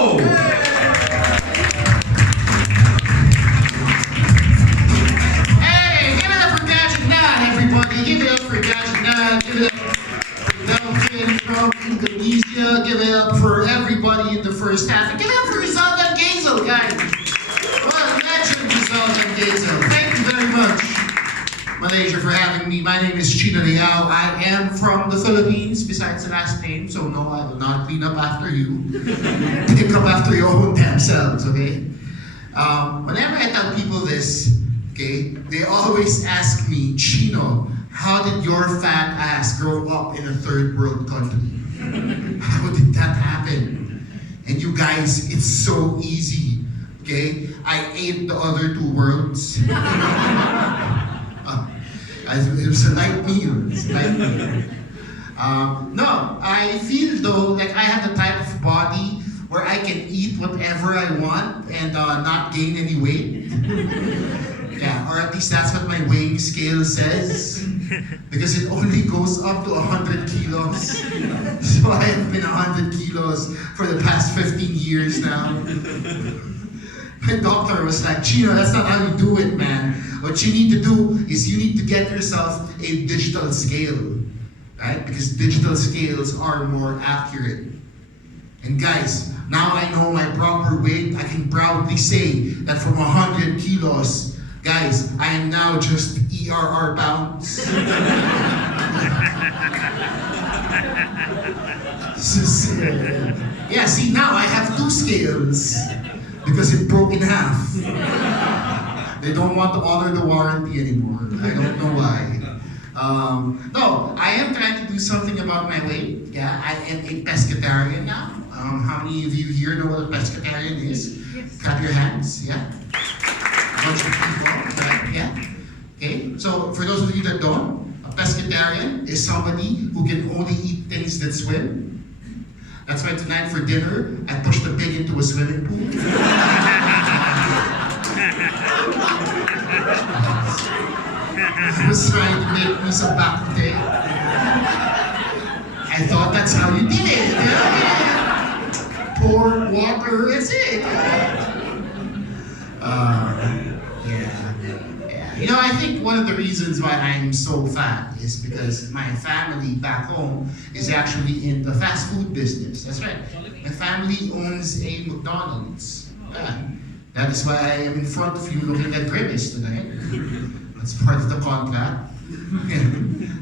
Hey, give it up for Gadget 9, everybody. Give it up for Gadget 9. Give it up for Delphin from Indonesia. Give it up for everybody in the first half. And give it up for Rizal and Gazel, guys. What a legend, Rizal and Gazel. Thank you very much, Malaysia, for having me. My name is Chino Liao. I am from the Philippines, besides the last name, so no, I will not clean up after you. Pick up after your own damn selves, okay? Whenever I tell people this, okay, they always ask me, Chino, how did your fat ass grow up in a third world country? How did that happen? And you guys, it's so easy, okay? I ate the other two worlds. It was a light meal. It's a light meal. No, I feel though like I have the type of body where I can eat whatever I want and not gain any weight. Yeah, or at least that's what my weighing scale says. Because it only goes up to 100 kilos. So I have been 100 kilos for the past 15 years now. My doctor was like, Chino, that's not how you do it, man. What you need to do is you need to get yourself a digital scale, right? Because digital scales are more accurate. And guys, now I know my proper weight. I can proudly say that from 100 kilos, guys, I am now just ERR pounds. Yeah, see, now I have two scales. Because it broke in half. They don't want to honor the warranty anymore. I don't know why. No, I am trying to do something about my weight. Yeah, I am a pescatarian now. How many of you here know what a pescatarian is? Yes. Clap your hands, yeah? A bunch of people, right? Yeah? Okay, so for those of you that don't, a pescatarian is somebody who can only eat things that swim. That's why tonight for dinner, I pushed the pig into a swimming pool. He was trying to make me some bakute. I thought that's how you did it. Yeah. Pour water, that's it. You know, I think one of the reasons why I'm so fat is because my family back home is actually in the fast food business. That's right. My family owns a McDonald's. Yeah. That is why I am in front of you looking at grimace tonight. That's part of the contract.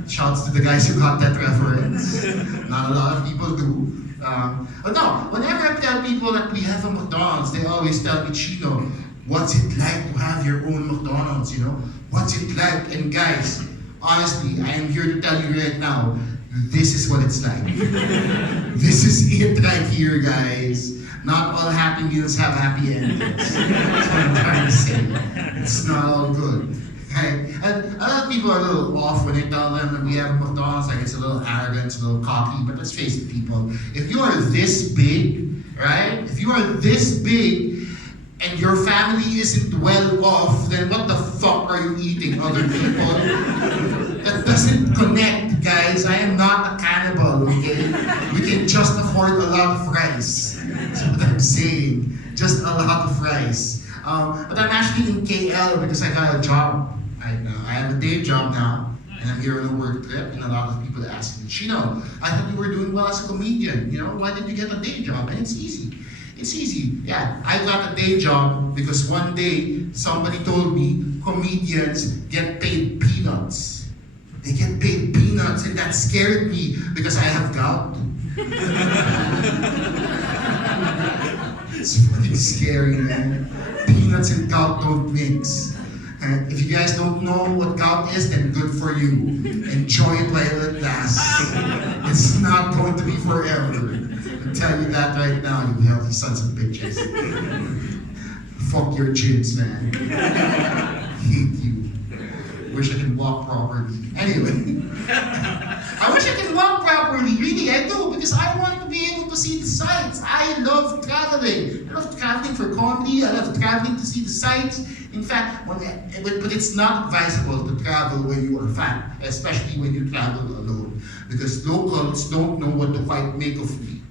Shouts to the guys who got that reference. Not a lot of people do. But no, whenever I tell people that we have a McDonald's, they always tell me, Chino, what's it like to have your own McDonald's, you know? What's it like? And guys, honestly, I am here to tell you right now, this is what it's like. This is it right here, guys. Not all happy meals have happy endings. That's what I'm trying to say. It's not all good. Okay? And a lot of people are a little off when they tell them that we have a McDonald's, like it's a little arrogant, it's a little cocky, but let's face it, people. If you are this big, right? If you are this big, and your family isn't well off, then what the fuck are you eating, other people? That doesn't connect, guys. I am not a cannibal, okay? We can just afford a lot of rice. That's what I'm saying. Just a lot of rice. But I'm actually in KL because I got a job. I have a day job now, and I'm here on a work trip, and a lot of people ask me, Chino, I thought you were doing well as a comedian. You know, why did you get a day job? And it's easy. It's easy. Yeah, I got a day job because one day somebody told me comedians get paid peanuts. They get paid peanuts, and that scared me because I have gout. It's fucking scary, man. Peanuts and gout don't mix. And if you guys don't know what gout is, then good for you. Enjoy it while it lasts. It's not going to be forever. I'll tell you that right now, you healthy sons of bitches. Fuck your chins, man. Hate you. Wish I could walk properly. Anyway. I wish I could walk properly, really, I do, because I want to be able to see the sights. I love traveling. I love traveling for comedy, I love traveling to see the sights. In fact, but it's not advisable to travel when you are fat, especially when you travel alone, because locals don't know what to quite make of me.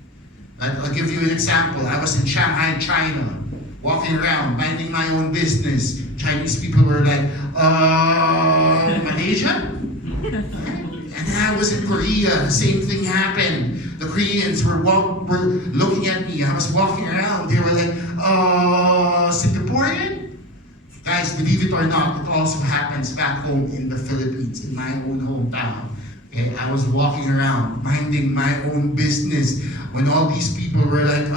I'll give you an example. I was in Shanghai, China, walking around, minding my own business. Chinese people were like, Malaysia? And then I was in Korea, the same thing happened. The Koreans were looking at me. I was walking around. They were like, Singaporean? Guys, believe it or not, it also happens back home in the Philippines, in my own hometown. Okay? I was walking around, minding my own business, when all these people were like,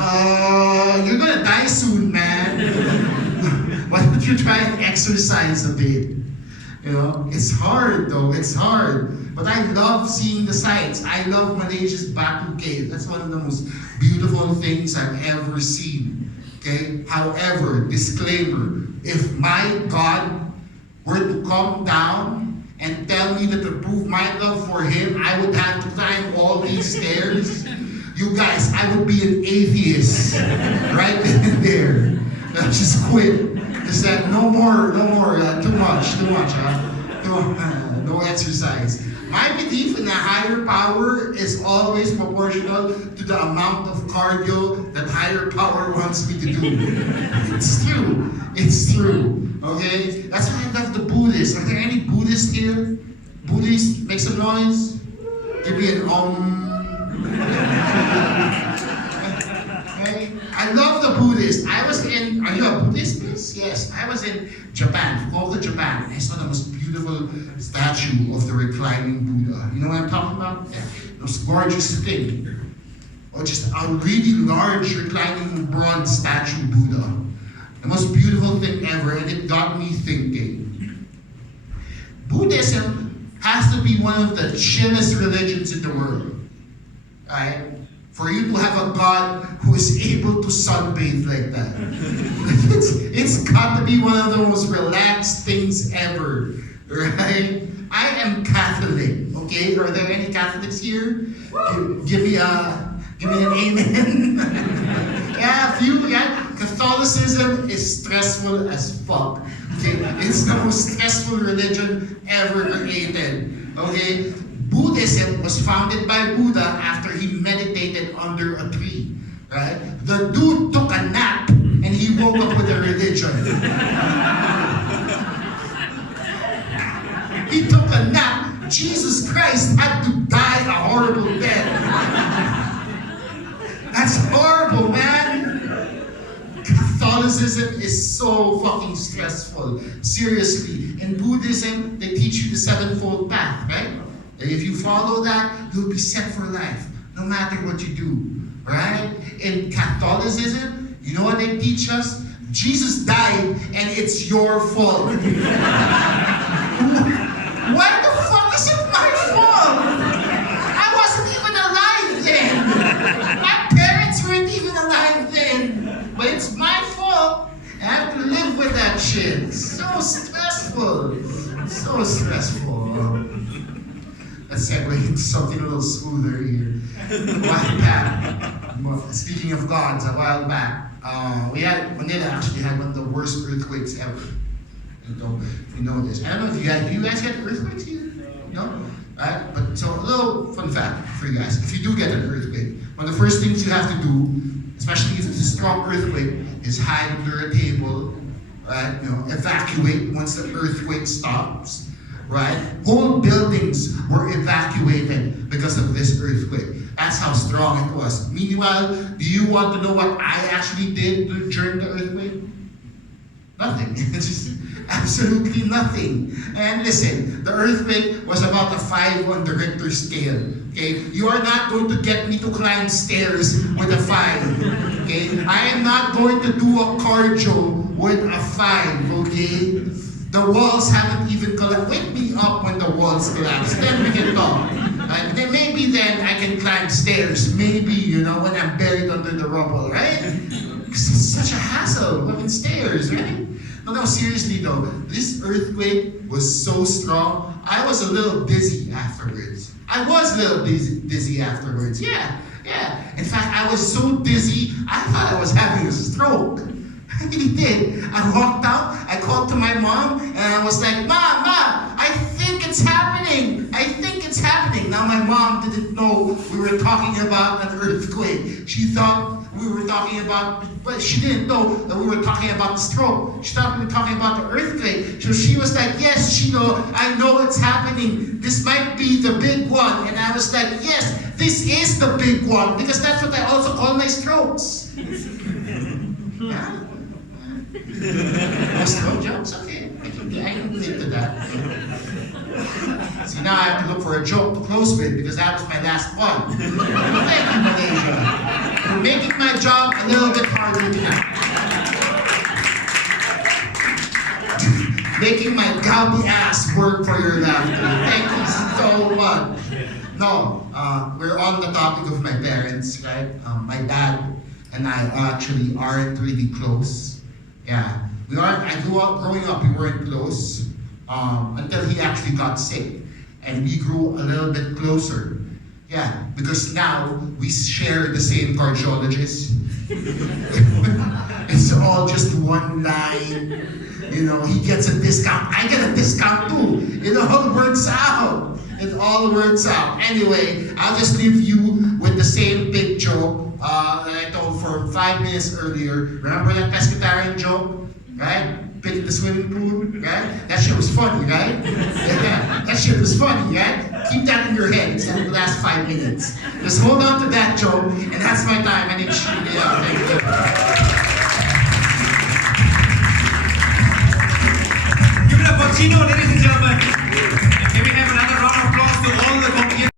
you're gonna die soon, man. Why don't you try and exercise a bit? You know, it's hard though, it's hard. But I love seeing the sights. I love Malaysia's Batu Cave. That's one of the most beautiful things I've ever seen. Okay? However, disclaimer, if my God were to come down and tell me that to prove my love for Him, I would have to climb all these stairs. You guys, I would be an atheist right then and there. I'll just quit. Just that, no more, too much, no exercise. My belief in a higher power is always proportional to the amount of cardio that higher power wants me to do. It's true, okay? That's why I love the Buddhists. Are there any Buddhists here? Buddhists, make some noise. Give me an Okay? I love the Buddhists. Are you a Buddhist? Yes. I was in Japan, Fukuoka, Japan. I saw the most beautiful statue of the reclining Buddha. You know what I'm talking about? Yeah. Those gorgeous thing. Or just a really large reclining bronze statue Buddha. The most beautiful thing ever, and it got me thinking. Buddhism has to be one of the chillest religions in the world. Right? For you to have a God who is able to sunbathe like that. It's got to be one of the most relaxed things ever. Right? I am Catholic. Okay? Are there any Catholics here? Give me an amen. Yeah, a few. Yeah. Catholicism is stressful as fuck. Okay? It's the most stressful religion ever created. Okay? Buddhism was founded by Buddha after he meditated under a tree. Right? The dude took a nap and he woke up with a religion. He took a nap. Jesus Christ had to die a horrible death. That's horrible, man. Catholicism is so fucking stressful. Seriously. In Buddhism, they teach you the sevenfold path, right? If you follow that, you'll be set for life, no matter what you do, right? In Catholicism, you know what they teach us? Jesus died, and it's your fault. Why the fuck is it my fault? I wasn't even alive then. My parents weren't even alive then. But it's my fault. I have to live with that shit. So stressful. So stressful. Let's segue into something a little smoother here. A while back, speaking of gods, a while back, Manila actually had one of the worst earthquakes ever. You know this. I don't know if do you guys get earthquakes here? No? Right? But so a little fun fact for you guys. If you do get an earthquake, one of the first things you have to do, especially if it's a strong earthquake, is hide under a table, right? Evacuate once the earthquake stops. Right? Whole buildings were evacuated because of this earthquake. That's how strong it was. Meanwhile, do you want to know what I actually did during the earthquake? Nothing. Just absolutely nothing. And listen, the earthquake was about a 5 on the Richter scale. Okay? You are not going to get me to climb stairs with a 5. Okay? I am not going to do a cardio with a 5. Okay? The walls haven't even collapsed. Wake me up when the walls collapse. Then we can talk. Then maybe then I can climb stairs. Maybe, when I'm buried under the rubble, right? Because it's such a hassle, climbing stairs, right? No, seriously though. This earthquake was so strong, I was a little dizzy afterwards. Yeah. In fact, I was so dizzy, I thought I was having a stroke. I really did. I walked out, I called to my mom, and I was like, Mom, I think it's happening. it's happening. Now my mom didn't know we were talking about an earthquake. She thought we were talking about, but she didn't know that we were talking about the stroke. She thought we were talking about the earthquake. So she was like, yes, Chino, I know it's happening. This might be the big one. And I was like, yes, this is the big one, because that's what I also call my strokes. Yeah? No stroke jokes? Okay. I can relate to that. See, now I have to look for a joke to close with, because that was my last one. Thank you, Malaysia, for making my job a little bit harder tonight. Making my gouty ass work for your laughter. Thank you so much. No, we're on the topic of my parents, right? My dad and I actually aren't really close. Yeah, we aren't. Growing up, we weren't close until he actually got sick, and we grew a little bit closer. Yeah, because now we share the same cardiologist. It's all just one line. You know, he gets a discount. I get a discount too. It all works out. It all works out. Anyway, I'll just leave you with the same big joke that I told for 5 minutes earlier. Remember that pescatarian joke? Right? Pit in the swimming pool? Right? That shit was funny, right? Yeah, that shit was funny, right? Keep that in your head. It's like the last 5 minutes. Just hold on to that joke, and that's my time. My name's Chino Liao. Thank you. Give it up for Chino, ladies and gentlemen.